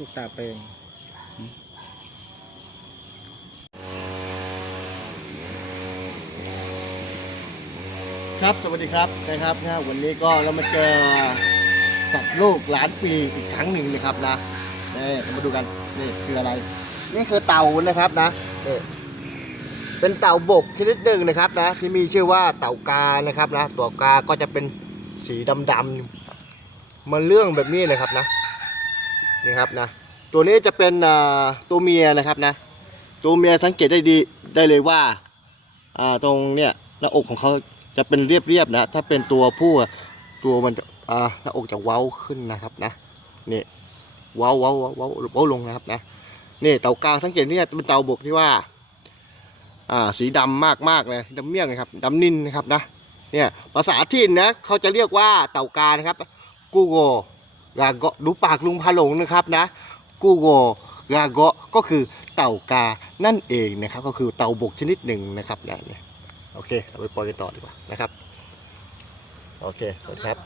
ลูกตาเปงครับ สวัสดีครับนะครับนะวันนี้ก็เรามาเจอสัตว์โลกล้านปีอีกครั้งหนึ่งนะครับนะนี่เรามาดูกันนี่คืออะไร นี่คือเต่านะครับนะนี่เป็นเต่าบกชนิดหนึ่งนะครับนะที่มีชื่อว่าเต่ากานะครับนะตัวกาก็จะเป็นสีดำๆมันเรื่องแบบนี้นะครับนะ นี่ครับนะตัวนี้จะเป็นตัวเมียนะครับนะ ตัวเมียสังเกตได้ดีได้เลยว่าตรงเนี่ยหน้าอกของเขาจะเป็นเรียบๆนะ ถ้าเป็นตัวผู้ตัวมันจะหน้าอกจะเว้าขึ้นนะครับนะนี่เว้าเว้าเว้าเว้าเว้าลงนะครับนะนี่เต่ากาสังเกตเนี่ยเป็นเต่าบกที่ว่า อ่าสีดำมากๆเลยดำเมี่ยงนะครับดำนินนะครับนะเนี่ยภาษาที่นนะเขาจะเรียกว่าเต่ากานะครับกูโก กาโกะดูปากลุงพาหลงนะครับนะกูโกกาโกะก็คือเต่ากานั่นเองนะครับก็คือเต่าบกชนิดหนึ่งนะครับนะเนี่ยโอเค เราไปปล่อยกันต่อดีกว่านะครับ โอเคสวัสดีครับ